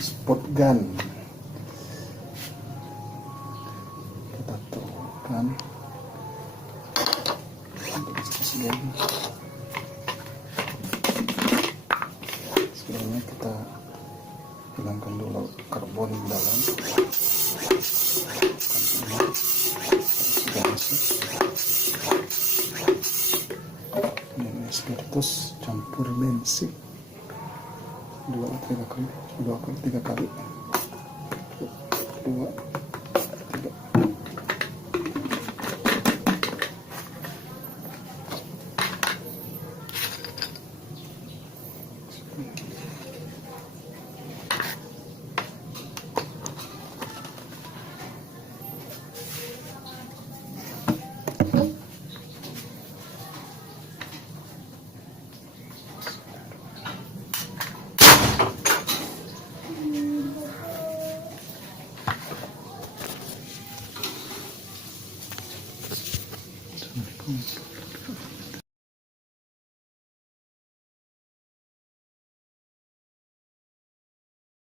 spot gun. Kita turunkan segini. Sebelumnya kita hilangkan dulu karbon di dalam. Ini spiritus campur bensin 2-3 kali 2-3 kali 2-3. Assalamualaikum.